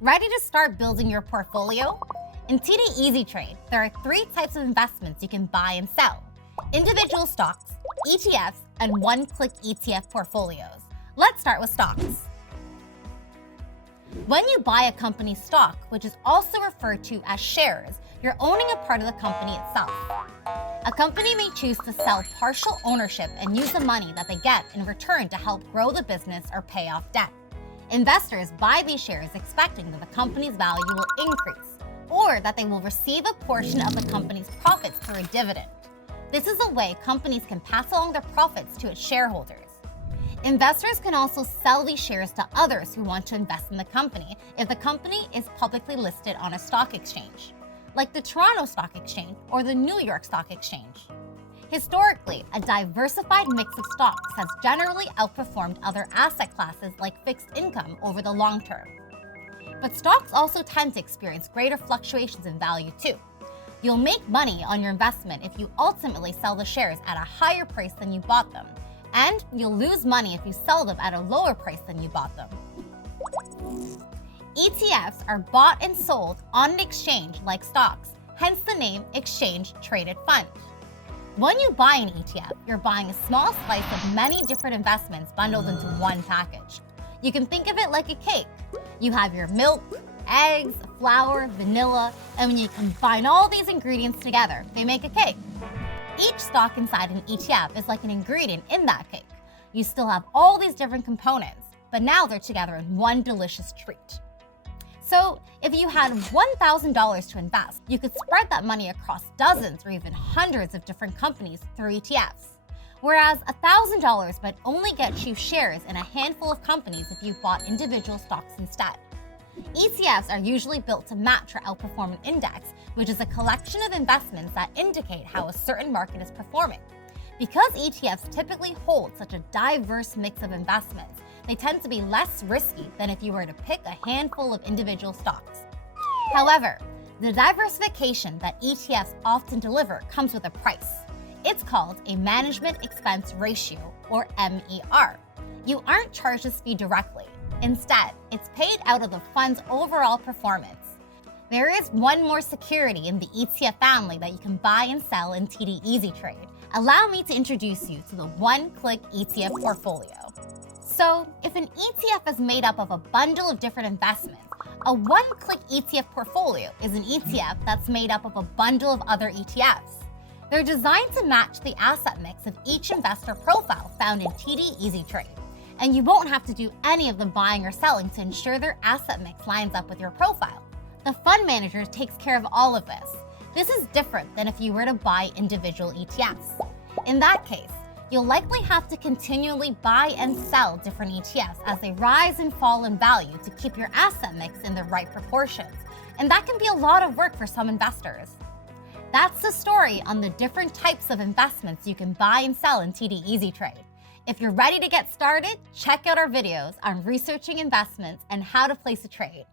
Ready to start building your portfolio? In TD Easy Trade, there are 3 types of investments you can buy and sell: individual stocks, ETFs, and One-Click ETF Portfolios. Let's start with stocks. When you buy a company's stock, which is also referred to as shares, you're owning a part of the company itself. A company may choose to sell partial ownership and use the money that they get in return to help grow the business or pay off debt. Investors buy these shares expecting that the company's value will increase, or that they will receive a portion of the company's profits through a dividend. This is a way companies can pass along their profits to its shareholders. Investors can also sell these shares to others who want to invest in the company if the company is publicly listed on a stock exchange, like the Toronto Stock Exchange or the New York Stock Exchange. Historically, a diversified mix of stocks has generally outperformed other asset classes like fixed income over the long term. But stocks also tend to experience greater fluctuations in value too. You'll make money on your investment if you ultimately sell the shares at a higher price than you bought them, and you'll lose money if you sell them at a lower price than you bought them. ETFs are bought and sold on an exchange like stocks, hence the name Exchange Traded Fund. When you buy an ETF, you're buying a small slice of many different investments bundled into one package. You can think of it like a cake. You have your milk, eggs, flour, vanilla, and when you combine all these ingredients together, they make a cake. Each stock inside an ETF is like an ingredient in that cake. You still have all these different components, but now they're together in one delicious treat. So if you had $1,000 to invest, you could spread that money across dozens or even hundreds of different companies through ETFs. Whereas $1,000 might only get you shares in a handful of companies if you bought individual stocks instead. ETFs are usually built to match or outperform an index, which is a collection of investments that indicate how a certain market is performing. Because ETFs typically hold such a diverse mix of investments, they tend to be less risky than if you were to pick a handful of individual stocks. However, the diversification that ETFs often deliver comes with a price. It's called a management expense ratio, or MER. You aren't charged this fee directly. Instead, it's paid out of the fund's overall performance. There is one more security in the ETF family that you can buy and sell in TD Easy Trade. Allow me to introduce you to the One-Click ETF Portfolio. So, if an ETF is made up of a bundle of different investments, a One-Click ETF Portfolio is an ETF that's made up of a bundle of other ETFs. They're designed to match the asset mix of each investor profile found in TD Easy Trade, and you won't have to do any of the buying or selling to ensure their asset mix lines up with your profile. The fund manager takes care of all of this. This is different than if you were to buy individual ETFs. In that case, you'll likely have to continually buy and sell different ETFs as they rise and fall in value to keep your asset mix in the right proportions, and that can be a lot of work for some investors. That's the story on the different types of investments you can buy and sell in TD Easy Trade. If you're ready to get started, check out our videos on researching investments and how to place a trade.